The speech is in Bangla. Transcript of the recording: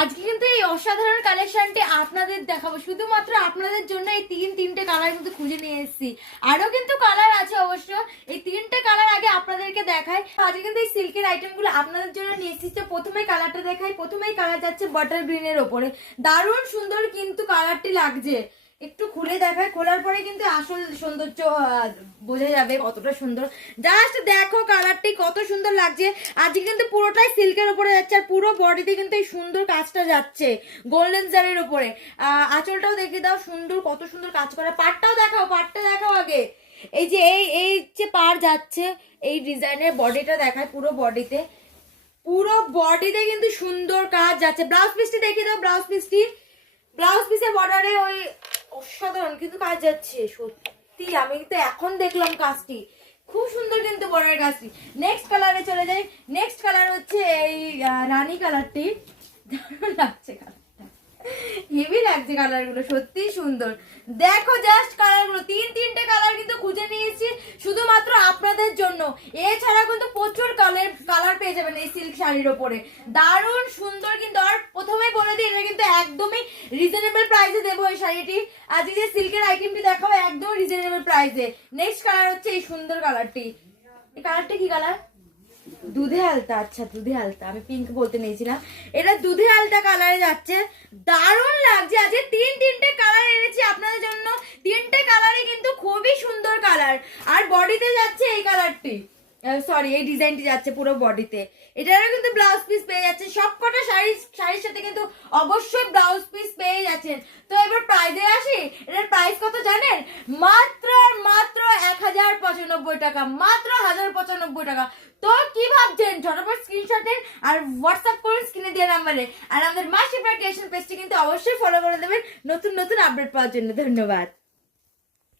আজকে কিন্তু এই অসাধারণ কালেকশনটি আপনাদের দেখাবো, শুধুমাত্র আপনাদের জন্য। এই তিনটে কালার কিন্তু খুঁজে নিয়ে এসেছি, আরো কিন্তু কালার আছে অবশ্য। এই তিনটে কালার আগে আপনাদেরকে দেখাই। আজকে কিন্তু এই সিল্কের আইটেমগুলো আপনাদের জন্য নিয়ে এসেছি। তো প্রথমেই কালারটা দেখাই। প্রথমেই কালার যাচ্ছে বটল গ্রিনের ওপরে, দারুণ সুন্দর কিন্তু কালারটি লাগছে। একটু খুলে দেখায়, খোলার পরে কিন্তু আসল সৌন্দর্য বোঝা যাবে কতটা সুন্দর। জাস্ট দেখো কালারটি কত সুন্দর লাগছে। আজকে কিন্তু পুরোটাই সিল্কের উপরে যাচ্ছে, আর পুরো বডিতে কিন্তু এই সুন্দর কাজটা যাচ্ছে গোল্ডেন জারির উপরে। আঁচলটাও দেখে দাও, সুন্দর কত সুন্দর কাজ করা। পাড়টাও দেখাও, পাড়টা দেখাও আগে। এই যে এই যে পাড় যাচ্ছে, এই ডিজাইনের বডিটা দেখায়। পুরো বডিতে কিন্তু সুন্দর কাজ যাচ্ছে। ব্লাউজ পিসটি দেখিয়ে দাও, ব্লাউজ পিসের বর্ডারে ওই অসাধারণ কিন্তু কাজ যাচ্ছে। সত্যি আমি কিন্তু এখন দেখলাম কাজটি, খুব সুন্দর কিন্তু বর্ডারের কাজটি। নেক্সট কালারে চলে যাই। নেক্সট কালার হচ্ছে এই রানী কালারটি। দারুণ লাগছে কালারটা, হেভি লাগছে কালারগুলো, সত্যি সুন্দর। দেখো জাস্ট কালারগুলো, তিনটে কালার কিন্তু খুঁজে নিয়েছি শুধুমাত্র আপনাদের জন্য। এছাড়া কিন্তু প্রচুর কালার পেয়ে যাবেন এই সিল্ক শাড়ির ওপরে, দারুণ সুন্দর কিন্তু। আর প্রথমে বলে দিই, এটা কিন্তু একদমই রিজনেবল প্রাইসে দেবো এই শাড়িটি। আজকে যে সিল্কের আইটেমটি দেখাবো একদম রিজনেবল প্রাইসে। নেক্সট কালার হচ্ছে এই সুন্দর কালারটি। এই কালারটি কি কালার? দুধে আলতা। আচ্ছা, দুধে আলতা, আমি পিঙ্ক বলতে নিয়েছিলাম। এটা দুধে আলতা কালারে যাচ্ছে, দারুণ লাগছে। আজকে তিনটে কালার এনেছি আপনাদের জন্য। তিনটে কালারই কিন্তু খুবই সুন্দর কালার। আর বডিতে যাচ্ছে এই কালারটি, সরি এই ডিজাইনটি যাচ্ছে পুরো বডিতে। এটারও কিন্তু ব্লাউজ পিস পেয়ে যাচ্ছে। সবকটা শাড়ির সাথে কিন্তু অবশ্যই ব্লাউজ পিস পেয়ে যাচ্ছেন। তো এবার প্রাইসে আসি। এটার প্রাইস কত জানেন? মাত্র 1095 টাকা, মাত্র 1095 টাকা। তো কি ভাবছেন? ঝটপট স্ক্রিনশট দেন আর হোয়াটসঅ্যাপ করুন স্ক্রিনে দেওয়া নাম্বারে। আর আমাদের মাসিফা ক্রিয়েশন পেজটি কিন্তু অবশ্যই ফলো করে দেবেন নতুন আপডেট পাওয়ার জন্য। ধন্যবাদ।